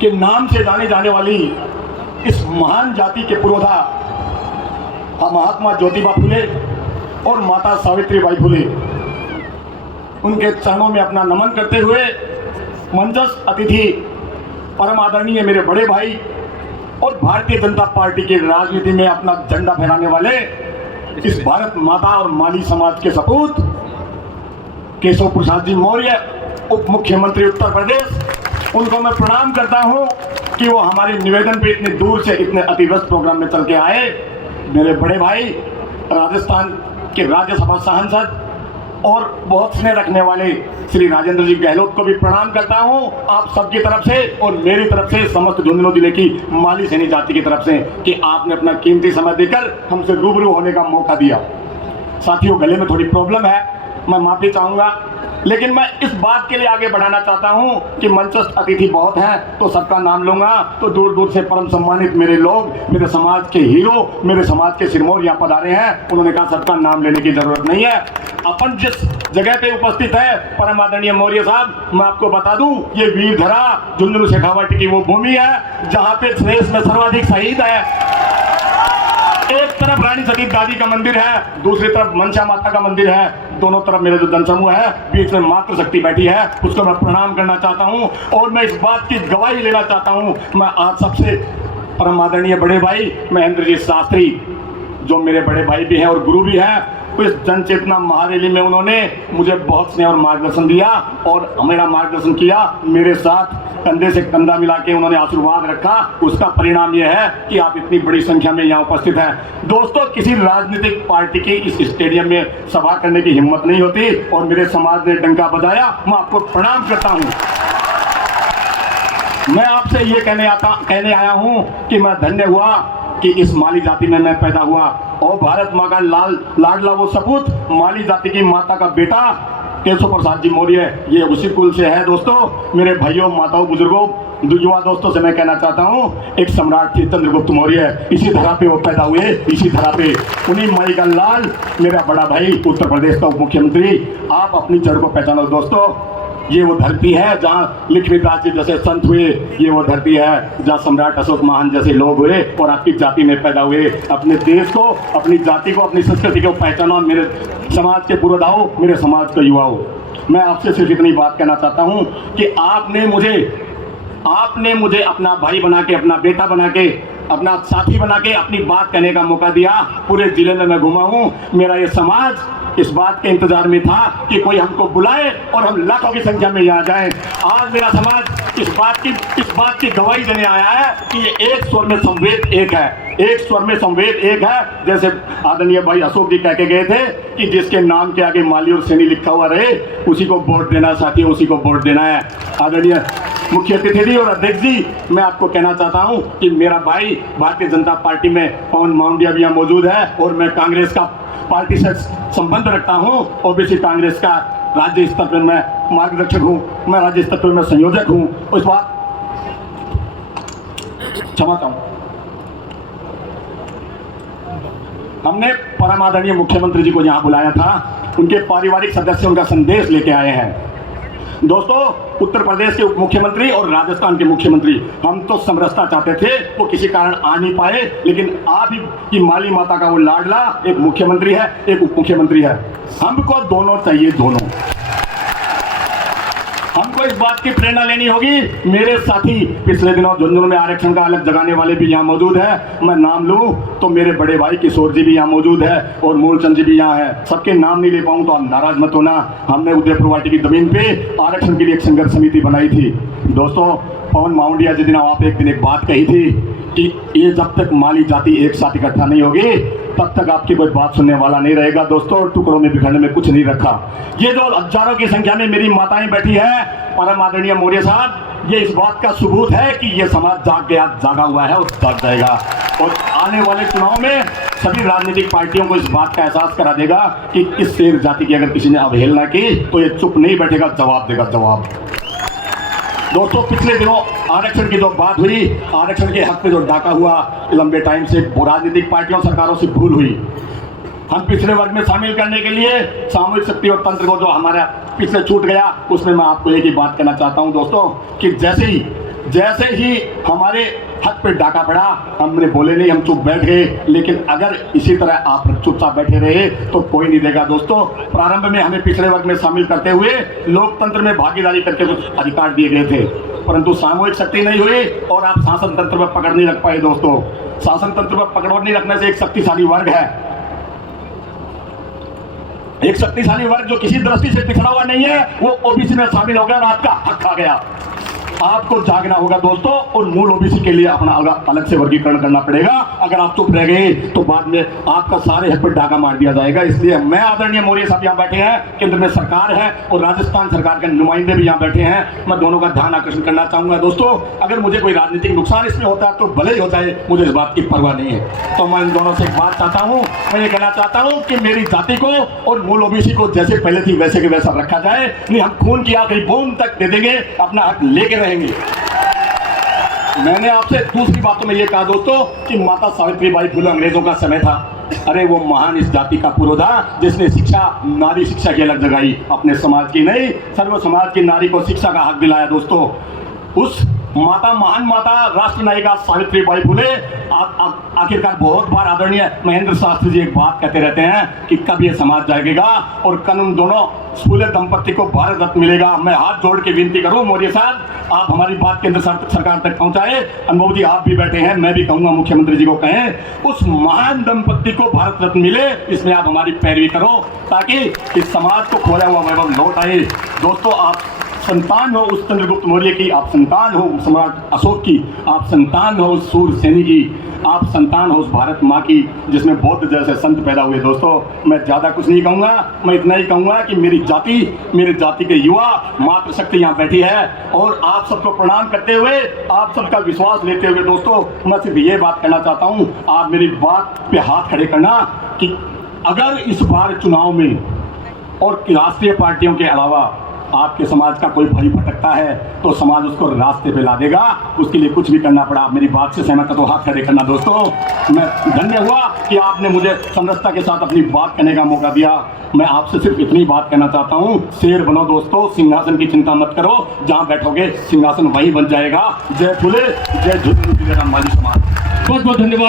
के नाम से जाने जाने वाली इस महान जाति के पुरोधा महात्मा ज्योतिबा फुले और माता सावित्रीबाई फुले, उनके चरणों में अपना नमन करते हुए मंचस्थ अतिथि परम आदरणीय मेरे बड़े भाई और भारतीय जनता पार्टी की राजनीति में अपना झंडा फहराने वाले इस भारत माता और माली समाज के सपूत केशव प्रसाद जी मौर्य, उप मुख्यमंत्री उत्तर प्रदेश, उनको मैं प्रणाम करता हूं कि वो हमारे निवेदन पे इतने दूर से इतने अतिव्यस्त प्रोग्राम में चल के आए। मेरे बड़े भाई राजस्थान के राज्यसभा सांसद और बहुत स्नेह रखने वाले श्री राजेंद्र जी गहलोत को भी प्रणाम करता हूं आप सबकी तरफ से और मेरी तरफ से समस्त झुंझुनू जिले की माली सैनी जाति की तरफ से कि आपने अपना कीमती समय देकर हमसे रूबरू होने का मौका दिया। साथियों, गले में थोड़ी प्रॉब्लम है, मैं माफी चाहूंगा, लेकिन मैं इस बात के लिए आगे बढ़ाना चाहता हूं कि मंचस्थ अतिथि बहुत हैं तो सबका नाम लूंगा तो दूर दूर से परम सम्मानित मेरे लोग, मेरे समाज के हीरो, मेरे समाज के सिरमौर यहाँ पधारे हैं। उन्होंने कहा सबका नाम लेने की जरूरत नहीं है। अपन जिस जगह पे उपस्थित है परम आदरणीय मौर्य साहब, मैं आपको बता दूं ये वीरधरा झुंझुनू शेखावाटी की वो भूमि है जहाँ पे देश में सर्वाधिक शहीद है। एक तरफ रानी सती दादी का मंदिर है, दूसरी तरफ मनसा माता का मंदिर है, दोनों तरफ मेरे जो जनसमूह है, बीच में मातृ शक्ति बैठी है, उसको मैं प्रणाम करना चाहता हूं और मैं इस बात की गवाही लेना चाहता हूं। मैं आज सबसे परम आदरणीय बड़े भाई महेंद्र जी शास्त्री, जो मेरे बड़े भाई भी हैं और गुरु भी हैं, इस जन चेतना महारैली में उन्होंने मुझे बहुत स्नेह और मार्गदर्शन दिया और मेरा मार्गदर्शन किया, मेरे साथ कंधे से कंधा मिला के उन्होंने आशीर्वाद रखा। उसका परिणाम यह है कि आप इतनी बड़ी संख्या में यहाँ उपस्थित हैं। दोस्तों, किसी राजनीतिक पार्टी की इस स्टेडियम में सभा करने की हिम्मत नहीं होती और मेरे समाज ने डंका बजाया, मैं आपको प्रणाम करता हूँ। मैं आपसे ये कहने आया हूँ कि मैं धन्य हुआ कि इस माली जाति में मैं पैदा हुआ और भारत माँ का लाडला वो सपूत माली जाति की माता का बेटा केशव प्रसाद जी मौर्य, ये उसी कुल से है। दोस्तों, मेरे भाइयों, माताओं, बुजुर्गों, युवा दोस्तों से मैं कहना चाहता हूँ, एक सम्राट थे चंद्रगुप्त मौर्य, इसी धरा पे वो पैदा हुए, इसी धरा पे उन्हीं माई का लाल मेरा बड़ा भाई उत्तर प्रदेश का उप मुख्यमंत्री। आप अपनी जड़ को पहचानो दोस्तों, ये वो धरती है जहाँ लक्ष्मीदास जी जैसे संत हुए, ये वो धरती है जहाँ सम्राट अशोक महान जैसे लोग हुए और आपकी जाति में पैदा हुए। अपने देश को, अपनी जाति को, अपनी संस्कृति को पहचानो मेरे समाज के पुरोधाओं, मेरे समाज के युवाओं। मैं आपसे सिर्फ इतनी बात कहना चाहता हूँ कि आपने मुझे अपना भाई बना के, अपना बेटा बना के, अपना साथी बना के अपनी बात कहने का मौका दिया। पूरे जिले में मैं घुमा हूँ, मेरा ये समाज इस बात के इंतजार में था कि कोई हमको बुलाए और हम लाखों की संख्या में यहाँ जाएं। आज मेरा समाज इस बात की गवाही देने आया है कि ये एक स्वर में संवेद एक है, एक स्वर में संवेद एक है। जैसे आदरणीय भाई अशोक जी कह के गए थे कि जिसके नाम के आगे माली और सैनी लिखा हुआ रहे उसी को वोट देना, साथियों उसी को वोट देना है। आदरणीय मुख्य अतिथि जी और अध्यक्ष जी, मैं आपको कहना चाहता हूं कि मेरा भाई भारतीय जनता पार्टी में पवन माउंडिया भी यहाँ मौजूद है और मैं कांग्रेस का पार्टी से संबंध रखता हूं। ओबीसी कांग्रेस का राज्य स्तर पर मैं मार्गदर्शक हूं, मैं राज्य स्तर पर मैं संयोजक हूं। उस बात क्षमा चाहूं। हमने परम आदरणीय मुख्यमंत्री जी को यहाँ बुलाया था, उनके पारिवारिक सदस्य उनका संदेश लेके आए हैं। दोस्तों, उत्तर प्रदेश के उप मुख्यमंत्री और राजस्थान के मुख्यमंत्री, हम तो समरसता चाहते थे, वो किसी कारण आ नहीं पाए, लेकिन आप ही की माली माता का वो लाडला एक मुख्यमंत्री है, एक उप मुख्यमंत्री है। हमको दोनों चाहिए, दोनों। हमको इस बात की प्रेरणा लेनी होगी। मेरे साथी पिछले दिनों झुंझुनू में आरक्षण का अलग जगाने वाले भी यहाँ मौजूद है। मैं नाम लूं तो मेरे बड़े भाई किशोर जी भी यहाँ मौजूद है और मूलचंद जी भी यहाँ है। सबके नाम नहीं ले पाऊँ तो आप नाराज मत होना। हमने उदयपुर वाटी की जमीन पे आरक्षण के लिए एक संघर्ष समिति बनाई थी। दोस्तों, पवन माउंडिया जी ने आप एक दिन एक बात कही थी कि ये जब तक माली जाति एक साथ इकट्ठा नहीं होगी तब तक आपकी कोई बात सुनने वाला नहीं रहेगा। दोस्तों, टुकड़ों में बिखरने में कुछ नहीं रखा। ये जो हजारों की संख्या में मेरी माताएं बैठी है, परम आदरणीय मौर्य साहब, ये इस बात का सबूत है कि ये समाज जागा हुआ है और जाग जाएगा। और आने वाले चुनाव में सभी राजनीतिक पार्टियों को इस बात का एहसास करा देगा कि इस शेर जाति की अगर किसी ने अवहेलना की तो ये चुप नहीं बैठेगा, जवाब देगा, जवाब। दोस्तों, पिछले दिनों आरक्षण की जो बात हुई, आरक्षण के हक पे जो डाका हुआ, लंबे टाइम से राजनीतिक पार्टियों सरकारों से भूल हुई। हम पिछले वर्ग में शामिल करने के लिए सामूहिक शक्ति और तंत्र को जो हमारा पिछले छूट गया, उसमें मैं आपको एक ही बात कहना चाहता हूं दोस्तों कि जैसे ही जैसे ही हमारे हक पे डाका पड़ा, हमने बोले नहीं, हम चुप बैठ गए। लेकिन अगर इसी तरह आप चुपचाप बैठे रहे तो कोई नहीं देगा दोस्तों। प्रारंभ में हमें पिछड़े वर्ग में शामिल करते हुए लोकतंत्र में भागीदारी करके कुछ अधिकार दिए गए थे, परंतु सामूहिक शक्ति नहीं हुई और आप शासन तंत्र पर पकड़ नहीं रख पाए दोस्तों। शासन तंत्र पर पकड़ नहीं रखने से एक शक्तिशाली वर्ग है, एक शक्तिशाली वर्ग जो किसी दृष्टि से पिछड़ा हुआ नहीं है, वो ओबीसी में शामिल हो गया और आपका हक खा गया। आपको जागना होगा दोस्तों और मूल ओबीसी के लिए अपना अलग से वर्गीकरण करना पड़ेगा। अगर आप चुप रह गए तो बाद में आपका सारे हक पर डाका मार दिया जाएगा। इसलिए मैं आदरणीय मौर्य साहब यहाँ बैठे हैं, केंद्र में सरकार है और राजस्थान सरकार के नुमाइंदे भी यहाँ बैठे हैं, मैं दोनों का ध्यान आकर्षण करना चाहूंगा दोस्तों। अगर मुझे कोई राजनीतिक नुकसान इसमें होता है तो भले ही हो जाए, मुझे इस बात की परवाह नहीं है। तो मैं इन दोनों से एक बात चाहता हूँ, मैं ये कहना चाहता हूँ कि मेरी जाति को और मूल ओबीसी को जैसे पहले थी वैसे के वैसा रखा जाए, नहीं हम खून की आखिरी बूंद तक दे देंगे, अपना हक लेके रहेंगे। मैंने आपसे दूसरी बातों में यह कहा दोस्तों कि माता सावित्रीबाई फुले अंग्रेजों का समय था। अरे वो महान इस जाति का पुरोधा जिसने शिक्षा, नारी शिक्षा की अलग जगाई, अपने समाज की नहीं सर्व समाज की नारी को शिक्षा का हक दिलाया दोस्तों। उस माता, महान माता राष्ट्र नायिका सावित्रीबाई फुले आखिरकार बहुत बार आदरणीय महेंद्र शास्त्री जी एक बात कहते रहते हैं कि कब ये समाज जागेगा और कल उन दोनों फुले दंपत्ति को भारत रत्न मिलेगा। मैं हाथ जोड़ के विनती करूं मौर्य साहब, आप हमारी बात केंद्र सरकार तक पहुंचाए। अनुभव जी आप भी बैठे हैं, मैं भी कहूंगा मुख्यमंत्री जी को कहें उस महान दंपत्ति को भारत रत्न मिले, इसमें आप हमारी पैरवी करो ताकि इस समाज को खोया हुआ वैभव लौट आए। दोस्तों आप संतान हो उस चंद्रगुप्त मौर्य की, आप संतान हो सम्राट अशोक की, आप संतान हो उस सूरसेनी की, आप संतान हो उस भारत माँ की जिसमें बौद्ध जैसे संत पैदा हुए। दोस्तों मैं ज़्यादा कुछ नहीं कहूँगा, मैं इतना ही कहूँगा कि मेरी जाति के युवा मातृशक्ति यहाँ बैठी है और आप सबको प्रणाम करते हुए, आप सबका विश्वास लेते हुए दोस्तों मैं सिर्फ ये बात कहना चाहता हूँ, आप मेरी बात पे हाथ खड़े करना कि अगर इस बार चुनाव में और राष्ट्रीय पार्टियों के अलावा आपके समाज का कोई भाई भटकता है तो समाज उसको रास्ते पे ला देगा, उसके लिए कुछ भी करना पड़ा। आप मेरी बात से सहमत है तो हाथ खड़े करना दोस्तों। मैं धन्य हुआ कि आपने मुझे समरसता के साथ अपनी बात कहने का मौका दिया। मैं आपसे सिर्फ इतनी बात कहना चाहता हूँ, शेर बनो दोस्तों, सिंहासन की चिंता मत करो, जहाँ बैठोगे सिंहासन वही बन जाएगा। जय फुले, जय झूले समाज। बहुत बहुत धन्यवाद।